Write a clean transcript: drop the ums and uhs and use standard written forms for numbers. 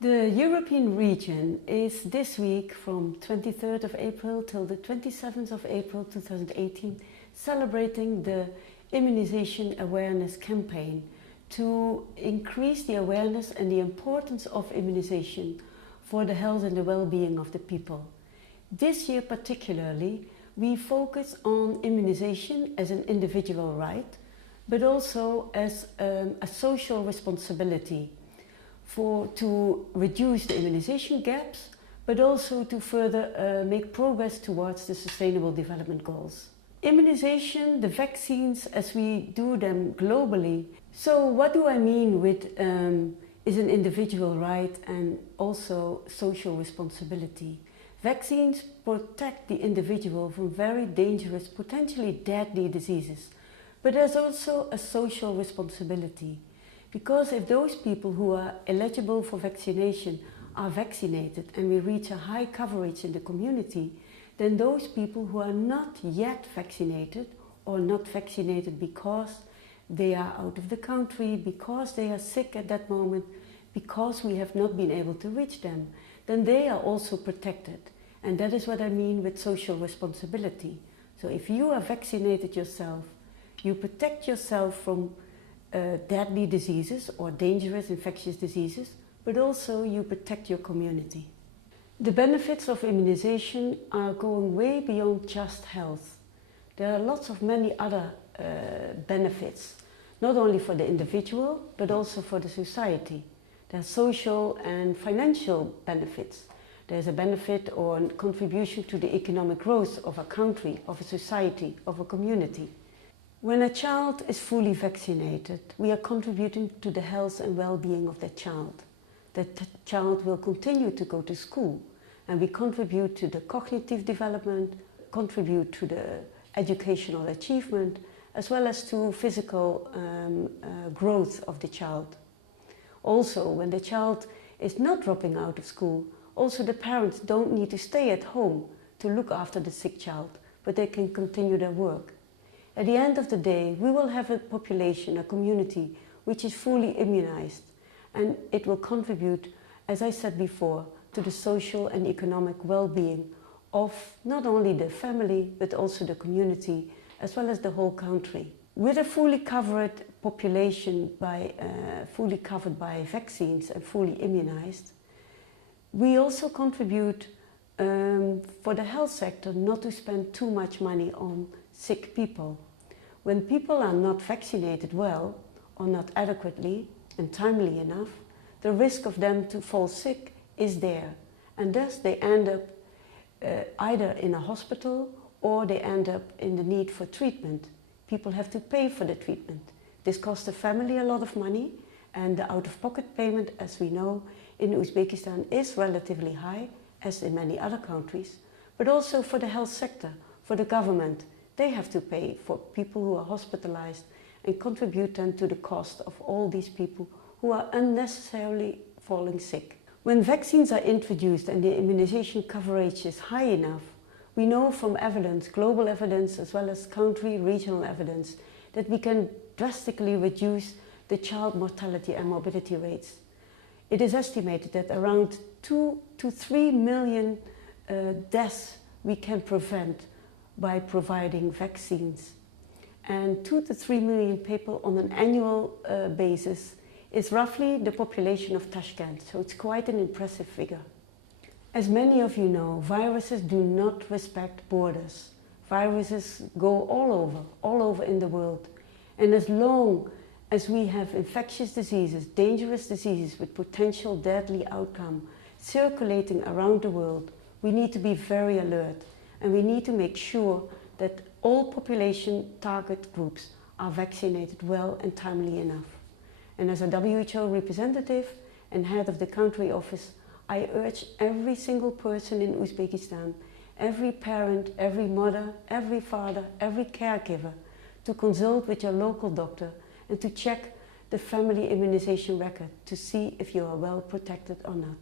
The European region is this week from 23rd of April till the 27th of April 2018 celebrating the immunization awareness campaign to increase the awareness and the importance of immunization for the health and the well-being of the people. This year particularly, we focus on immunization as an individual right, but also as a social responsibility to reduce the immunization gaps, but also to further make progress towards the Sustainable Development Goals. Immunization, the vaccines as we do them globally. So what do I mean with is an individual right and also social responsibility? Vaccines protect the individual from very dangerous, potentially deadly diseases. But there's also a social responsibility. Because if those people who are eligible for vaccination are vaccinated and we reach a high coverage in the community, then those people who are not yet vaccinated or not vaccinated because they are out of the country, because they are sick at that moment, because we have not been able to reach them, then they are also protected. And that is what I mean with social responsibility. So if you are vaccinated yourself, you protect yourself from deadly diseases or dangerous infectious diseases, but also you protect your community. The benefits of immunization are going way beyond just health. There are lots of many other benefits, not only for the individual, but also for the society. There are social and financial benefits. There's a benefit or contribution to the economic growth of a country, of a society, of a community. When a child is fully vaccinated, we are contributing to the health and well-being of that child. That child will continue to go to school, and we contribute to the cognitive development, contribute to the educational achievement, as well as to physical growth of the child. Also, when the child is not dropping out of school, also the parents don't need to stay at home to look after the sick child, but they can continue their work. At the end of the day, we will have a population, a community, which is fully immunized, and it will contribute, as I said before, to the social and economic well-being of not only the family, but also the community, as well as the whole country. With a fully covered population, fully covered by vaccines and fully immunized, we also contribute for the health sector not to spend too much money on sick people. When people are not vaccinated well or not adequately and timely enough, the risk of them to fall sick is there, and thus they end up either in a hospital or they end up in the need for treatment. People have to pay for the treatment. This costs the family a lot of money, and the out-of-pocket payment, as we know, in Uzbekistan is relatively high, as in many other countries, but also for the health sector, for the government. They have to pay for people who are hospitalized and contribute then to the cost of all these people who are unnecessarily falling sick. When vaccines are introduced and the immunization coverage is high enough, we know from evidence, global evidence as well as country, regional evidence, that we can drastically reduce the child mortality and morbidity rates. It is estimated that around 2 to 3 million deaths we can prevent by providing vaccines. And 2 to 3 million people on an annual basis is roughly the population of Tashkent, so it's quite an impressive figure. As many of you know, viruses do not respect borders. Viruses go all over in the world. And as long as we have infectious diseases, dangerous diseases with potential deadly outcome circulating around the world, we need to be very alert. And we need to make sure that all population target groups are vaccinated well and timely enough. And as a WHO representative and head of the country office, I urge every single person in Uzbekistan, every parent, every mother, every father, every caregiver, to consult with your local doctor and to check the family immunization record to see if you are well protected or not.